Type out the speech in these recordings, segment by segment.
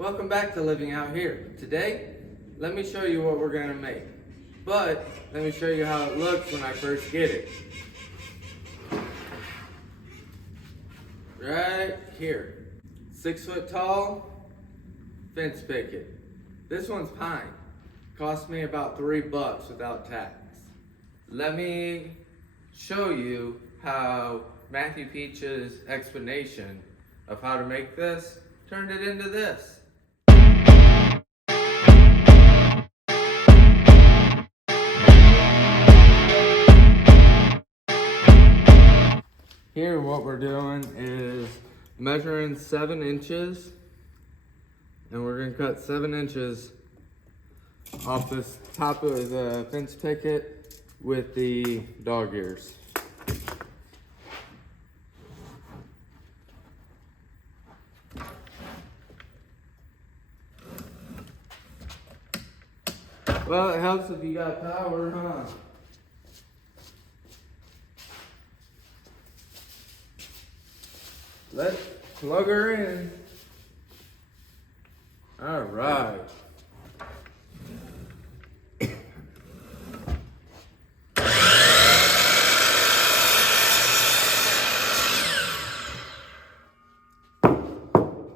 Welcome back to Living Out Here. Today, let me show you what we're gonna make. But, let me show you how it looks when I first get it. Right here. 6 foot tall, fence picket. This one's pine. Cost me about $3 without tax. Let me show you how Matthew Peach's explanation of how to make this turned it into this. Here what we're doing is measuring 7 inches, and we're going to cut 7 inches off this top of the fence picket with the dog ears. Well, it helps if you got power, huh? Let's plug her in. All right.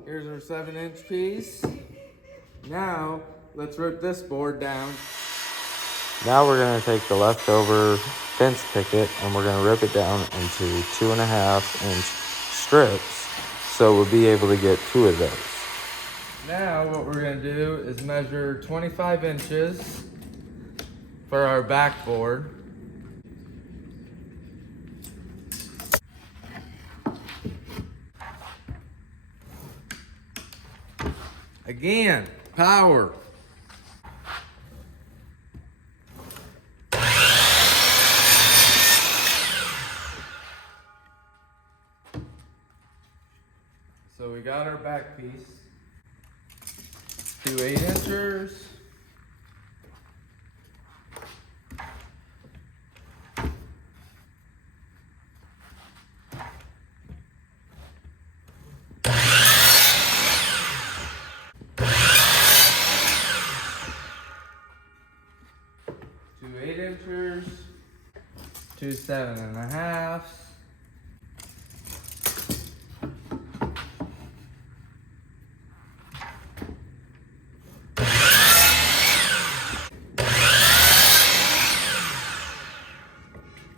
Here's our 7-inch piece. Now, let's rip this board down. Now we're going to take the leftover fence picket and we're going to rip it down into 2.5-inch strips, so we'll be able to get 2 of those. Now what we're going to do is measure 25 inches for our backboard. Again, power. So we got our back piece. 2 8-inchers. Two 8-inchers. 2 7.5s.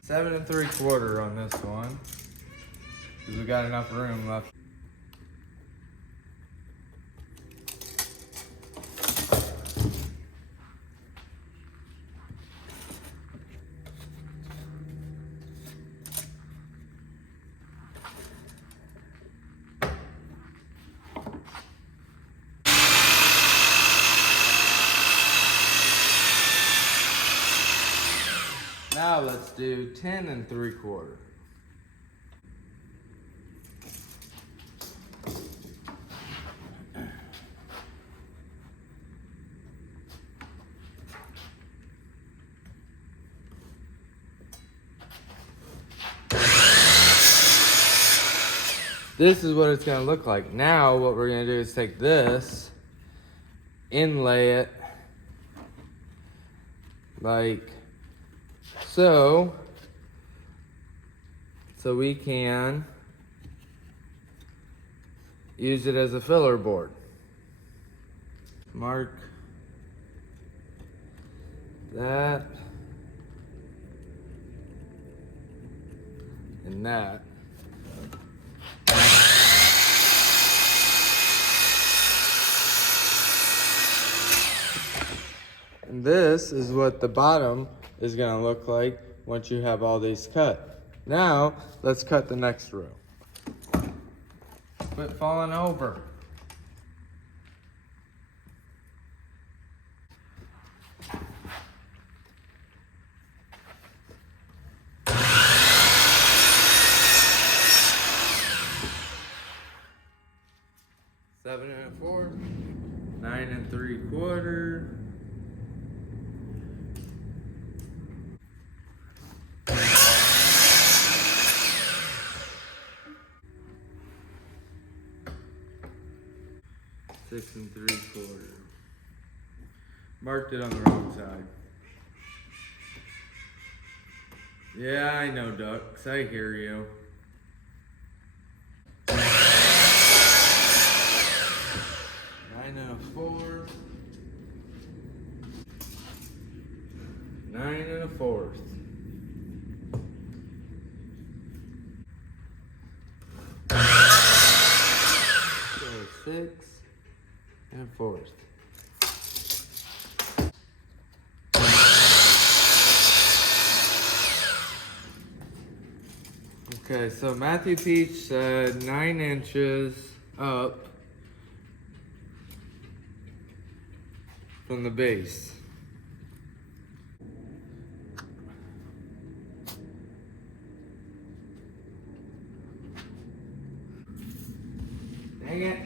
Seven 3/4 on this one, because we got enough room left. Now let's do 10 3/4. This is what it's going to look like. Now what we're going to do is take this, inlay it like so we can use it as a filler board. Mark that and that. And this is what the bottom is going to look like once you have all these cut. Now, let's cut the next row. Quit falling over. Seven 1/4, 9 3/4. 6 3/4. Marked it on the wrong side. Yeah, I know, ducks. I hear you. 9 1/4. 9 1/4. So 6 1/4. Okay, so Matthew Peach said 9 inches up from the base. Dang it.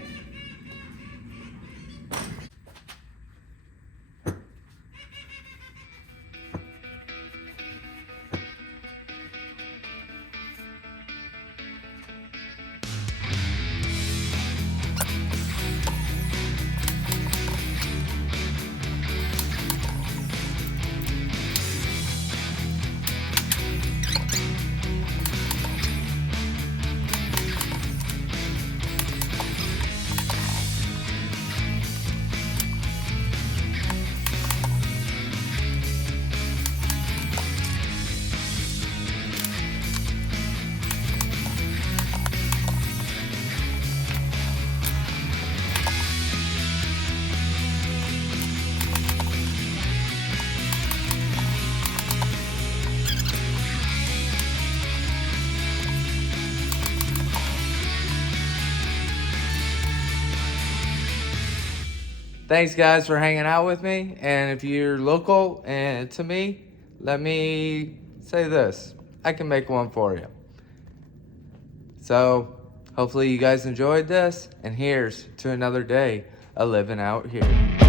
Thanks, guys, for hanging out with me. And if you're local and to me, let me say this. I can make one for you. So, hopefully you guys enjoyed this. And here's to another day of living out here.